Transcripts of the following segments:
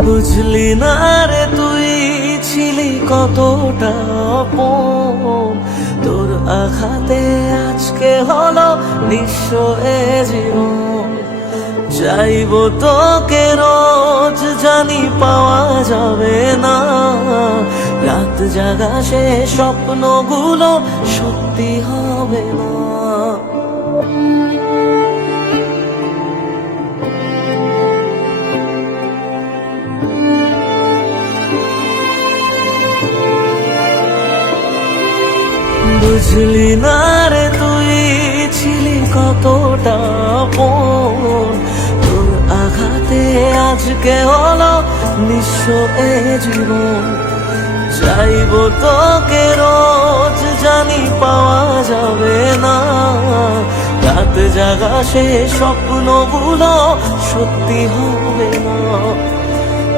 বুঝলি না রে তুই ছিলি কতটা আপন, তোর আঘাতে আজকে হলো নিঃস্ব এ জীবন। চাইব তোকে রোজ, জানি পাওয়া যাবে না, রাত জাগা সে স্বপ্নগুলো সত্যি হবে না। বুঝলি না রে তুই ছিলি কতটা আপন, তোর আঘাতে আজকে হলো নিঃস্ব এ জীবন। চাইব তোকে রোজ, জানি পাওয়া যাবে না, রাত জাগা সে স্বপ্নগুলো সত্যি হবে না।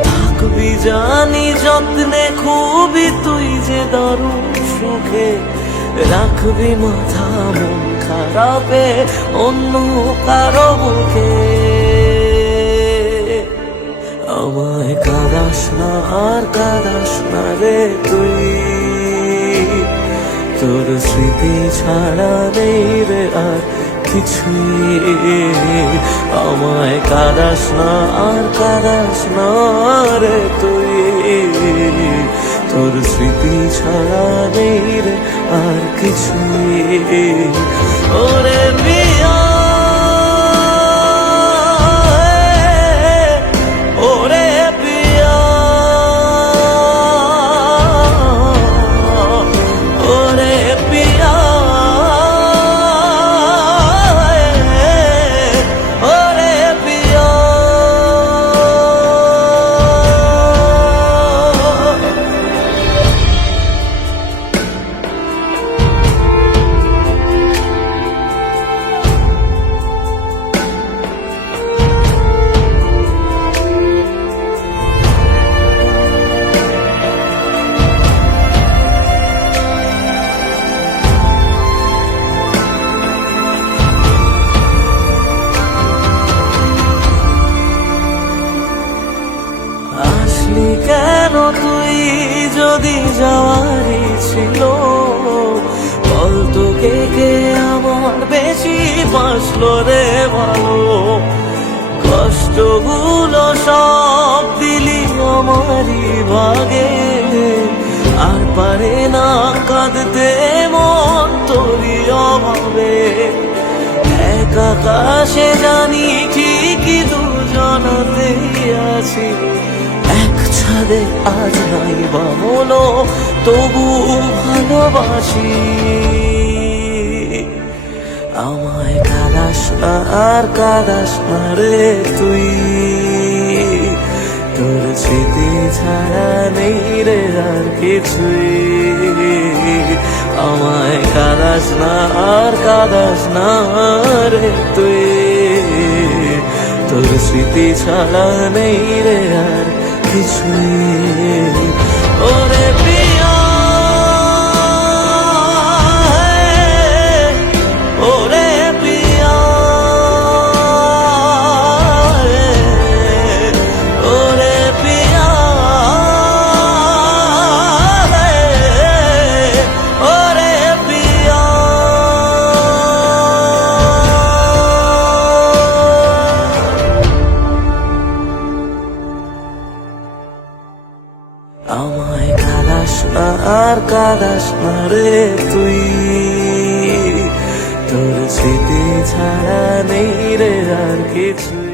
থাকবি জানি যত্নে খুবই তুই যে দারুণ সুখে, রাখবি মাথা মন খারাপে অন্য কারো বুকে। আমায় কাঁদাস না আর কাঁদাস না রে তুই, তোর স্মৃতি ছাড়া নেই রে আর কিছুই। আমায় কাঁদাস না আর কাঁদাস না রে তুই, তোর স্মৃতি ছাড়া নেই রে আর কিছুই। ওরে পিয়া, ওরে পিয়া, ওরে পিয়া, ওরে পিয়া। আসলি কেন তুই যদি যাওয়ারই ছিল, বল তোকে কে আমার বেশি বাসলো রে ভালো। কষ্টগুলো সব দিলি আমারই ভাগে, আর পারে না কাঁদতে মন তোরই অভাবে। এক আকাশে জানি ঠিকই দুজনাতেই আছি, এক ছাদে আজ নাই বা হলো তবু ভালোবাসি। আমায় কাঁদাস না আর কাঁদাস না রে তুই, তোর স্মৃতি ছাড়া নেই রে আর কিছুই। আমায় কাঁদাস না আর কাঁদাস না রে তুই, তোর স্মৃতি ছাড়া নেই রে আর কিছুই। ওরে পিয়া, ওরে পিয়া, ওরে পিয়া, ওরে পিয়া। আমায় কাঁদাস না আর কাঁদাস না রে তুই, তোর স্মৃতি ছাড়া নেই রে আর কিছুই।